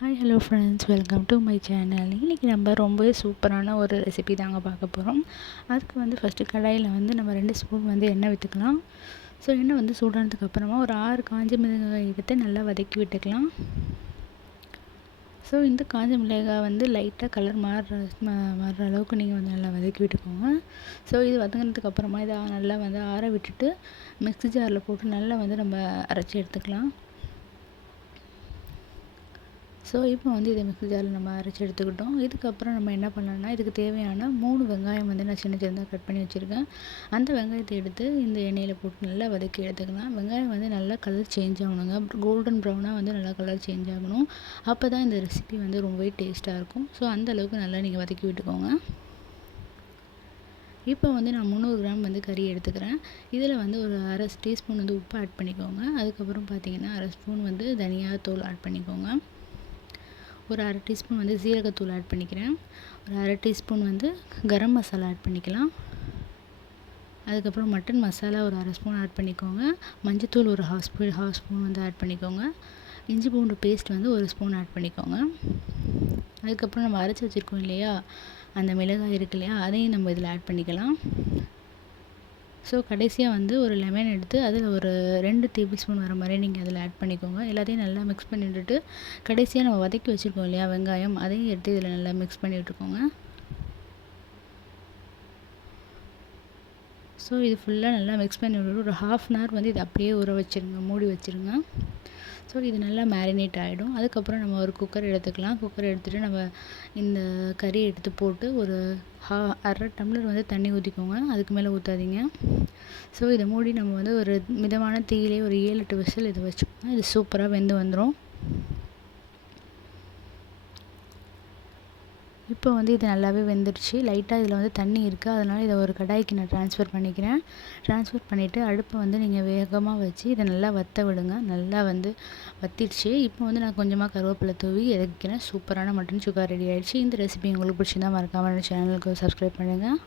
Hi hello friends welcome to my channel இன்றைக்கி நம்ம ரொம்பவே சூப்பரான ஒரு ரெசிபி தாங்க பார்க்க போகிறோம் அதுக்கு வந்து ஃபஸ்ட்டு கடாயில் வந்து நம்ம ரெண்டு ஸ்பூன் வந்து எண்ணெய் விற்றுக்கலாம் ஸோ எண்ணெய் வந்து சூடானதுக்கு அப்புறமா ஒரு ஆறு காஞ்ச மிளகாய் எடுத்து நல்லா வதக்கி விட்டுக்கலாம். ஸோ இந்த காஞ்ச மிளகாய் வந்து லைட்டாக கலர் மாறுற மாறுற அளவுக்கு நீங்கள் வந்து நல்லா வதக்கி விட்டுக்கோங்க. ஸோ இது வதங்கினதுக்கு அப்புறமா இதை நல்லா வந்து ஆற விட்டுட்டு மிக்ஸி ஜாரில் போட்டு நல்லா வந்து நம்ம அரைச்சி எடுத்துக்கலாம். ஸோ இப்போ வந்து இதை மிக்ஸி ஜாரில் நம்ம அரைச்சி எடுத்துக்கிட்டோம். இதுக்கப்புறம் நம்ம என்ன பண்ணலாம்னா இதுக்கு தேவையான மூணு வெங்காயம் வந்து நான் சின்ன சின்னதாக கட் பண்ணி வச்சுருக்கேன். அந்த வெங்காயத்தை எடுத்து இந்த எண்ணெயில் போட்டு நல்லா வதக்கி எடுத்துக்கலாம். வெங்காயம் வந்து நல்லா கலர் சேஞ்ச் ஆகணுங்க. கோல்டன் ப்ரௌனாக வந்து நல்லா கலர் சேஞ்ச் ஆகணும். அப்போ தான் இந்த ரெசிபி வந்து ரொம்பவே டேஸ்ட்டாக இருக்கும். ஸோ அந்த அளவுக்கு நல்லா நீங்கள் வதக்கி விட்டுக்கோங்க. இப்போ வந்து நான் முந்நூறு கிராம் வந்து கறி எடுத்துக்கிறேன். இதில் வந்து ஒரு அரை டீஸ்பூன் வந்து உப்பு ஆட் பண்ணிக்கோங்க. அதுக்கப்புறம் பார்த்தீங்கன்னா அரை ஸ்பூன் வந்து தனியாக தூள் ஆட் பண்ணிக்கோங்க. ஒரு அரை டீஸ்பூன் வந்து சீரகத்தூள் ஆட் பண்ணிக்கிறேன். ஒரு அரை டீஸ்பூன் வந்து கரம் மசாலா ஆட் பண்ணிக்கலாம். அதுக்கப்புறம் மட்டன் மசாலா ஒரு அரை ஸ்பூன் ஆட் பண்ணிக்கோங்க. மஞ்சத்தூள் ஒரு ஹாஃப் ஸ்பூன் ஹாஃப் ஸ்பூன் வந்து ஆட் பண்ணிக்கோங்க. இஞ்சி பூண்டு பேஸ்ட் வந்து ஒரு ஸ்பூன் ஆட் பண்ணிக்கோங்க. அதுக்கப்புறம் நம்ம அரைச்சி வச்சுருக்கோம் இல்லையா? அந்த மிளகாய் இருக்கு இல்லையா? அதையும் நம்ம இதில் ஆட் பண்ணிக்கலாம். ஸோ கடைசியாக வந்து ஒரு லெமன் எடுத்து அதில் ஒரு ரெண்டு டேபிள் ஸ்பூன் வர மாதிரி நீங்கள் அதில் ஆட் பண்ணிக்கோங்க. எல்லாத்தையும் நல்லா மிக்ஸ் பண்ணி விட்டுட்டு கடைசியாக நம்ம வதக்கி வச்சுருக்கோம் இல்லையா வெங்காயம் அதையும் எடுத்து இதில் நல்லா மிக்ஸ் பண்ணி விட்டுக்கோங்க ஸோ இது ஃபுல்லாக நல்லா மிக்ஸ் பண்ணி ஒரு ஹாஃப் அன் ஹவர் வந்து இது அப்படியே ஊற வச்சுருங்க மூடி வச்சுருங்க. ஸோ இது நல்லா மேரினேட் ஆகிடும் அதுக்கப்புறம் நம்ம ஒரு குக்கர் எடுத்துக்கலாம். குக்கர் எடுத்துகிட்டு நம்ம இந்த கறி எடுத்து போட்டு ஒரு ஹா அரை டம்ளர் வந்து தண்ணி ஊற்றிக்கோங்க அதுக்கு மேலே ஊற்றாதீங்க ஸோ இதை மூடி நம்ம வந்து ஒரு மிதமான தீயிலே ஒரு ஏழு எட்டு விசில் இதை வச்சுக்கோங்க. இது சூப்பராக வெந்து வந்துடும் இப்போ வந்து இது நல்லாவே வெந்துடுச்சு. லைட்டாக இதில் வந்து தண்ணி இருக்குது அதனால் இதை ஒரு கடாய்க்கு நான் ட்ரான்ஸ்ஃபர் பண்ணிக்கிறேன். ட்ரான்ஸ்ஃபர் பண்ணிவிட்டு அடுப்பை வந்து நீங்கள் வேகமாக வச்சு இதை நல்லா வற்ற விடுங்க. நல்லா வந்து வத்திடுச்சு. இப்போ வந்து நான் கொஞ்சமாக கருவேப்பிலை தூவி இறக்கிறேன் சூப்பரான மட்டன் சுக்கா ரெடி ஆகிடுச்சு இந்த ரெசிபி உங்களுக்கு பிடிச்சிருந்தா மறக்காமல் சேனலுக்கு சப்ஸ்கிரைப் பண்ணுங்கள்